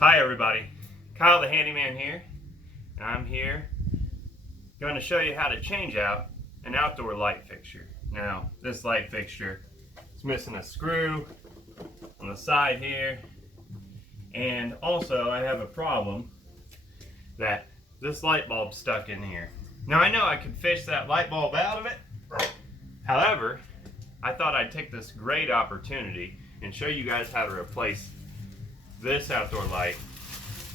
Hi everybody, Kyle the Handyman here, and I'm here going to show you how to change out an outdoor light fixture. Now, this light fixture is missing a screw on the side here, and also I have a problem that this light bulb's stuck in here. Now I know I could fish that light bulb out of it, however, I thought I'd take this great opportunity and show you guys how to replace this outdoor light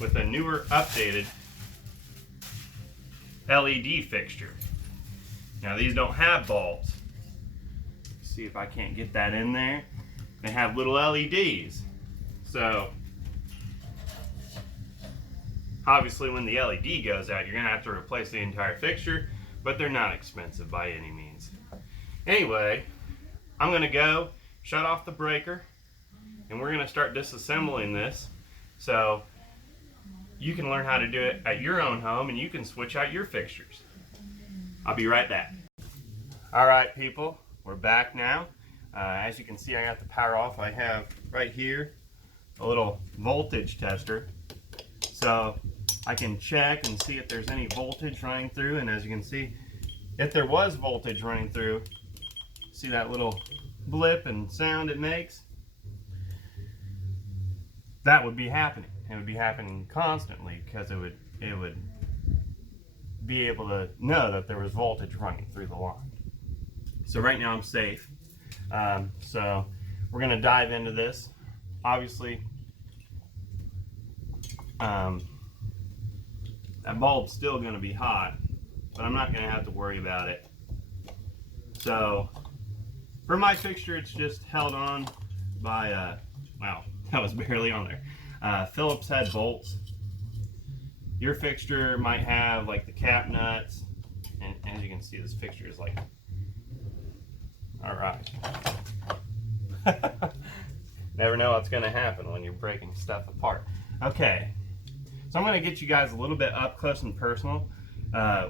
with a newer, updated LED fixture. Now these don't have bulbs. Let's see if I can't get that in there. They have little LEDs. So obviously when the LED goes out, you're gonna have to replace the entire fixture, but they're not expensive by any means. Anyway, I'm gonna go shut off the breaker and we're gonna start disassembling this so you can learn how to do it at your own home and you can switch out your fixtures. I'll be right back. All right, people, we're back now. As you can see, I got the power off. I have right here a little voltage tester, so I can check and see if there's any voltage running through. And as you can see, if there was voltage running through, see that little blip and sound it makes? That would be happening. It would be happening constantly because it would be able to know that there was voltage running through the line. So right now I'm safe. So we're going to dive into this. Obviously, that bulb's still going to be hot, but I'm not going to have to worry about it. So for my fixture, it's just held on by, wow, that was barely on there. Phillips head bolts. Your fixture might have like the cap nuts, and as you can see, this fixture is like, all right. Never know what's going to happen when you're breaking stuff apart. Okay, so I'm going to get you guys a little bit up close and personal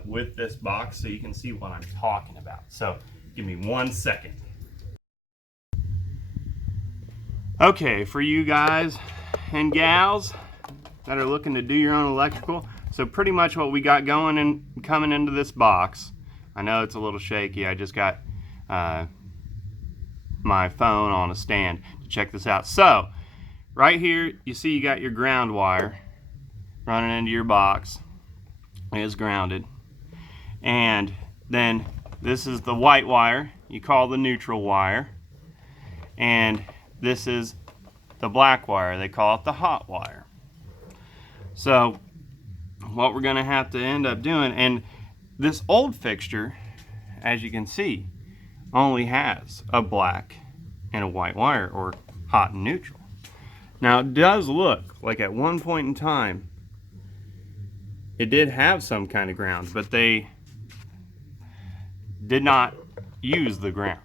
with this box so you can see what I'm talking about. So give me 1 second. Okay, for you guys and gals that are looking to do your own electrical, so pretty much what we got going and coming into this box, I know it's a little shaky, I just got my phone on a stand to check this out. So right here you see you got your ground wire running into your box. It is grounded, and then this is the white wire you call the neutral wire, and this is the black wire, they call it the hot wire. So what we're going to have to end up doing, and this old fixture, as you can see, only has a black and a white wire, or hot and neutral. Now it does look like at one point in time it did have some kind of ground, but they did not use the ground.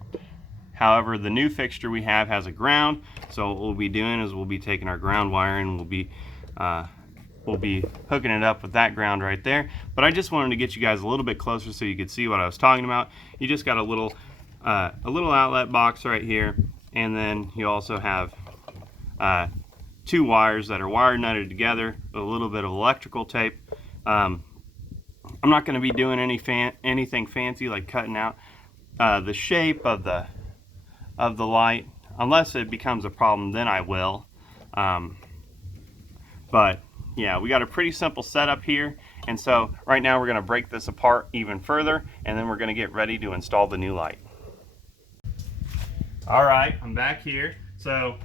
However, the new fixture we have has a ground, so what we'll be doing is we'll be taking our ground wire and we'll be hooking it up with that ground right there. But I just wanted to get you guys a little bit closer so you could see what I was talking about. You just got a little outlet box right here, and then you also have two wires that are wire nutted together with a little bit of electrical tape. I'm not going to be doing anything fancy like cutting out the shape of the light, unless it becomes a problem, then I will. But yeah, we got a pretty simple setup here, and so right now we're going to break this apart even further, and then we're going to get ready to install the new light. All right, I'm back here. So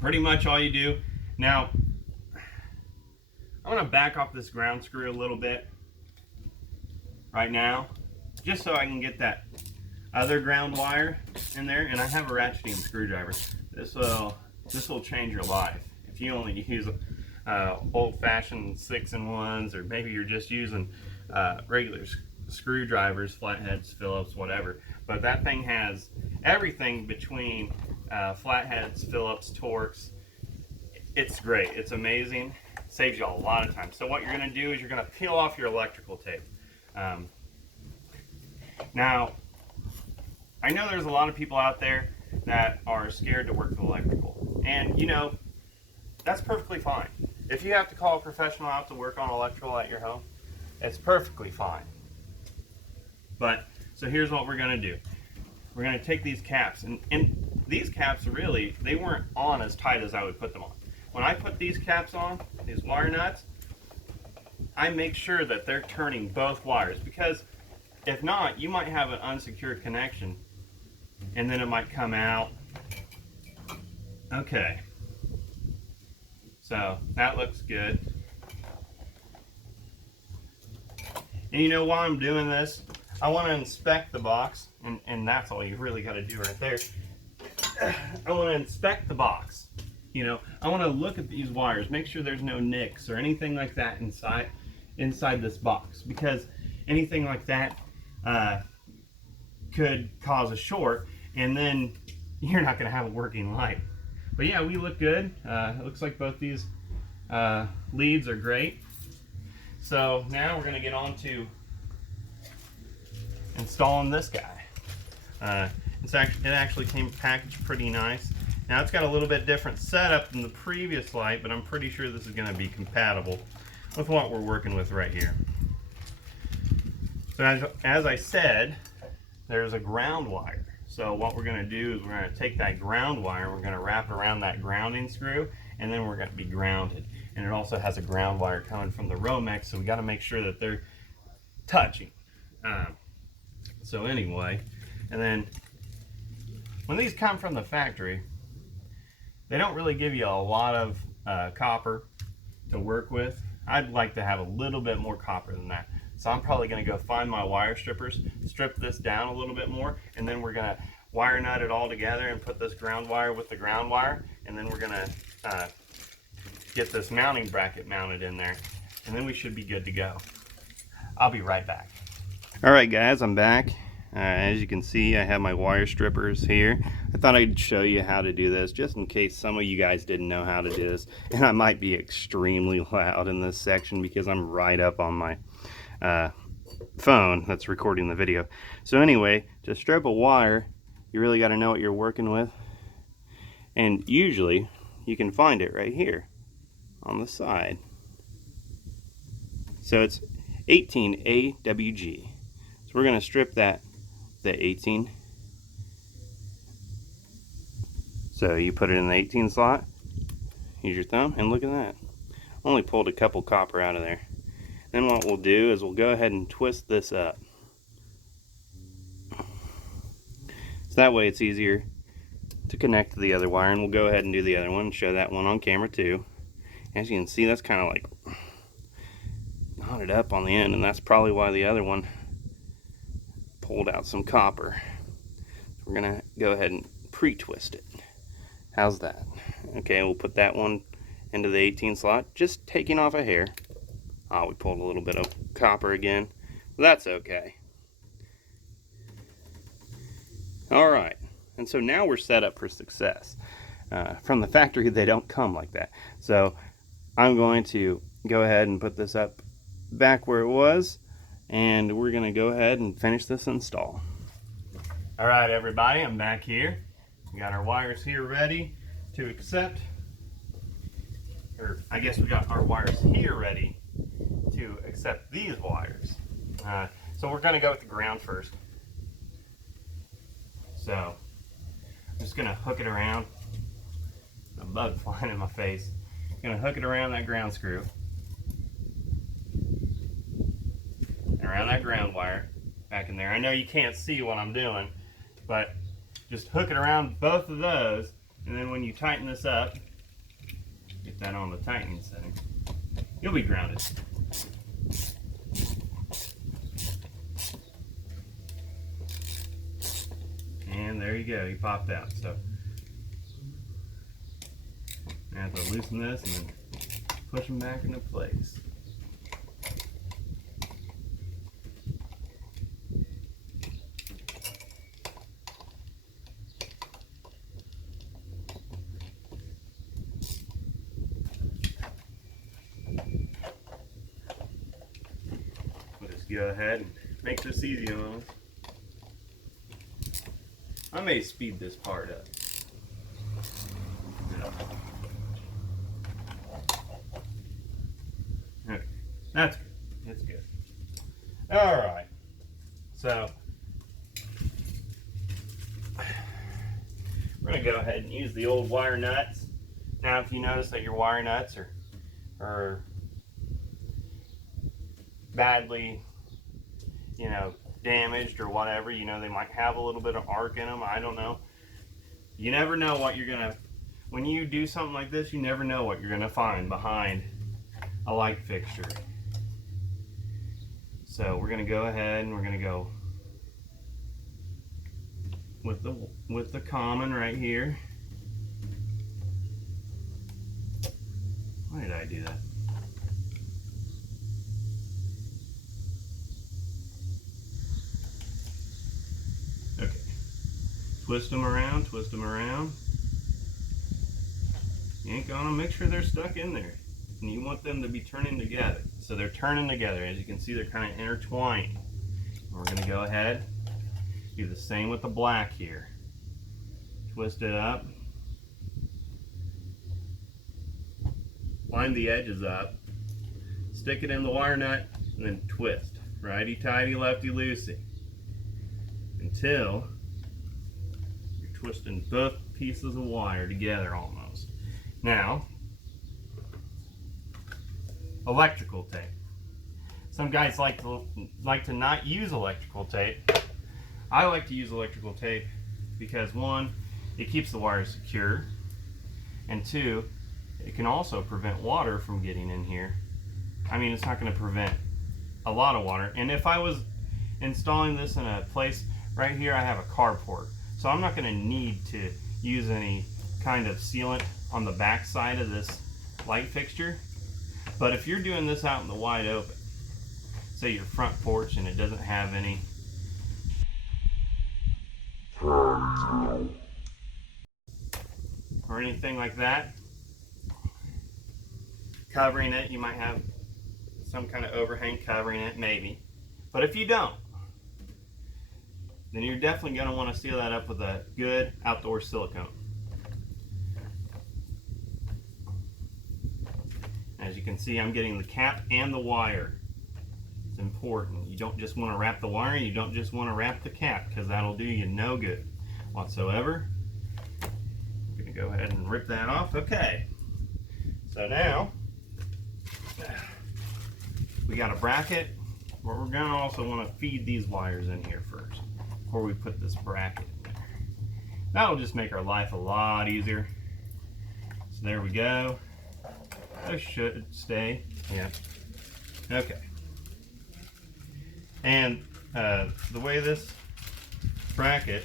pretty much all you do now, I'm going to back off this ground screw a little bit right now, just so I can get that other ground wire in there, and I have a ratcheting screwdriver. This will change your life if you only use old-fashioned 6-in-1s, or maybe you're just using regular screwdrivers, flatheads, Phillips, whatever. But that thing has everything between flatheads, Phillips, Torx. It's great. It's amazing. It saves you a lot of time. So what you're going to do is you're going to peel off your electrical tape. Now, I know there's a lot of people out there that are scared to work with electrical, and you know, that's perfectly fine. If you have to call a professional out to work on electrical at your home, it's perfectly fine. But, so here's what we're gonna do. We're gonna take these caps, and these caps really, they weren't on as tight as I would put them on. When I put these caps on, these wire nuts, I make sure that they're turning both wires, because if not, you might have an unsecured connection and then it might come out. Okay, so that looks good. And you know why I'm doing this? I want to inspect the box, and that's all you really got to do right there. I want to inspect the box. You know, I want to look at these wires, make sure there's no nicks or anything like that inside this box, because anything like that could cause a short, and then you're not going to have a working light. But yeah, we look good. It looks like both these leads are great. So now we're going to get on to installing this guy. It actually came packaged pretty nice. Now it's got a little bit different setup than the previous light, but I'm pretty sure this is going to be compatible with what we're working with right here. So as I said, there's a ground wire. So what we're going to do is we're going to take that ground wire, we're going to wrap around that grounding screw, and then we're going to be grounded. And it also has a ground wire coming from the Romex, so we got to make sure that they're touching. So anyway, and then when these come from the factory, they don't really give you a lot of copper to work with. I'd like to have a little bit more copper than that. So I'm probably going to go find my wire strippers, strip this down a little bit more, and then we're going to wire nut it all together and put this ground wire with the ground wire, and then we're going to get this mounting bracket mounted in there, and then we should be good to go. I'll be right back. Alright guys, I'm back. As you can see, I have my wire strippers here. I thought I'd show you how to do this, just in case some of you guys didn't know how to do this. And I might be extremely loud in this section because I'm right up on my phone that's recording the video. So anyway, to strip a wire, you really got to know what you're working with. And usually, you can find it right here on the side. So it's 18 AWG. So we're going to strip the 18. So you put it in the 18 slot, use your thumb, and look at that. Only pulled a couple copper out of there. Then what we'll do is we'll go ahead and twist this up. So that way it's easier to connect to the other wire, and we'll go ahead and do the other one and show that one on camera too. As you can see, that's kind of like knotted up on the end, and that's probably why the other one pulled out some copper. We're gonna go ahead and pre-twist it. How's that? Okay, we'll put that one into the 18 slot, just taking off a hair. Oh, we pulled a little bit of copper again. That's okay. Alright, and so now we're set up for success. From the factory, they don't come like that. So I'm going to go ahead and put this up back where it was, and we're going to go ahead and finish this install. Alright everybody, I'm back here. We got our wires here ready to accept, or I guess we got our wires here ready to accept these wires. So we're going to go with the ground first. So I'm just going to hook it around. A bug flying in my face. I'm going to hook it around that ground screw. And around that ground wire back in there. I know you can't see what I'm doing, but just hook it around both of those, and then when you tighten this up, get that on the tightening setting, you'll be grounded. And there you go, he popped out. So I have to loosen this and then push them back into place. We'll just go ahead and make this easy on us. I may speed this part up. That's good. It's good. All right. So we're going to go ahead and use the old wire nuts. Now, if you notice that your wire nuts are badly, damaged or whatever, they might have a little bit of arc in them. I don't know. You never know what you're going to, when you do something like this, you never know what you're going to find behind a light fixture. So we're going to go ahead and we're going to go with the common right here. Why did I do that? Okay. Twist them around, twist them around. Yank on them, make sure they're stuck in there. And you want them to be turning together. So they're turning together. As you can see, they're kind of intertwined. And we're going to go ahead, do the same with the black here. Twist it up. Line the edges up. Stick it in the wire nut and then twist. Righty-tighty, lefty-loosey. Until you're twisting both pieces of wire together almost. Now, electrical tape. Some guys like to not use electrical tape. I like to use electrical tape because one, it keeps the wires secure, and two, it can also prevent water from getting in here. I mean, it's not going to prevent a lot of water. And if I was installing this in a place right here, I have a carport, so I'm not going to need to use any kind of sealant on the back side of this light fixture. But if you're doing this out in the wide open, say your front porch, and it doesn't have any or anything like that covering it, you might have some kind of overhang covering it, maybe. But if you don't, then you're definitely going to want to seal that up with a good outdoor silicone. As you can see, I'm getting the cap and the wire. It's important. You don't just want to wrap the wire, you don't just want to wrap the cap, because that'll do you no good whatsoever. I'm going to go ahead and rip that off. Okay. So now, we got a bracket, but we're going to also want to feed these wires in here first before we put this bracket in there. That'll just make our life a lot easier. So there we go. Those should stay. Yeah. Okay. And the way this bracket,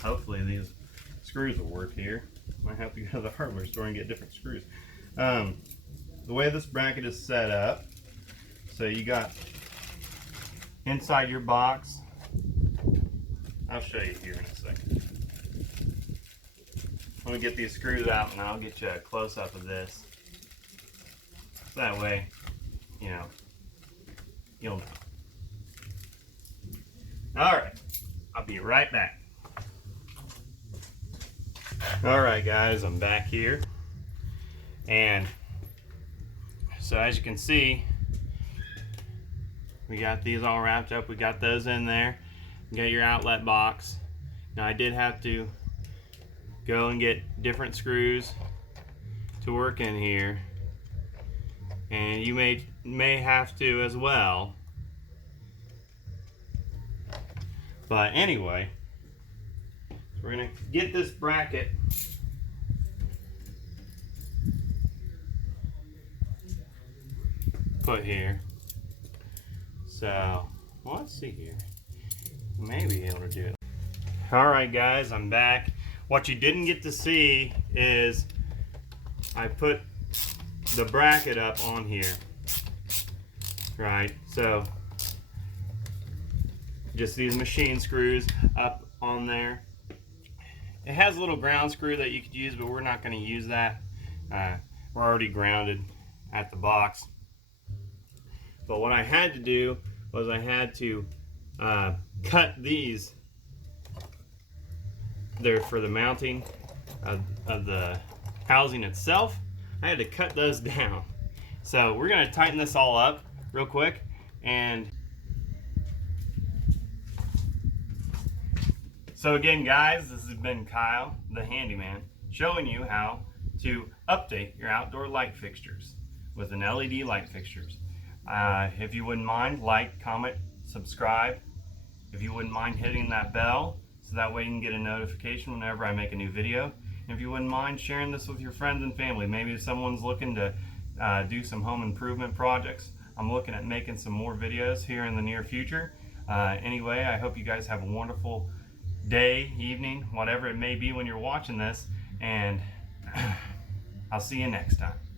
hopefully these screws will work here. Might have to go to the hardware store and get different screws. The way this bracket is set up, so you got inside your box, I'll show you here in a second. Let me get these screws out and I'll get you a close-up of this. So that way, you'll know. Alright, I'll be right back. Alright guys, I'm back here. And so as you can see, we got these all wrapped up. We got those in there. You got your outlet box. Now I did have to go and get different screws to work in here, and you may have to as well. But anyway, we're gonna get this bracket put here. So let's see here, maybe be able to do it. All right guys, I'm back. What you didn't get to see is I put the bracket up on here, right? So just these machine screws up on there. It has a little ground screw that you could use, but we're not going to use that. We're already grounded at the box. But what I had to do was I had to cut these there for the mounting of the housing itself. I had to cut those down, So we're gonna tighten this all up real quick. And so again, guys, this has been Kyle, the handyman, showing you how to update your outdoor light fixtures with an LED light fixtures. If you wouldn't mind, like, comment, subscribe. If you wouldn't mind hitting that bell, so that way you can get a notification whenever I make a new video. And if you wouldn't mind sharing this with your friends and family, maybe if someone's looking to do some home improvement projects. I'm looking at making some more videos here in the near future. Anyway, I hope you guys have a wonderful day, evening, whatever it may be when you're watching this, and I'll see you next time.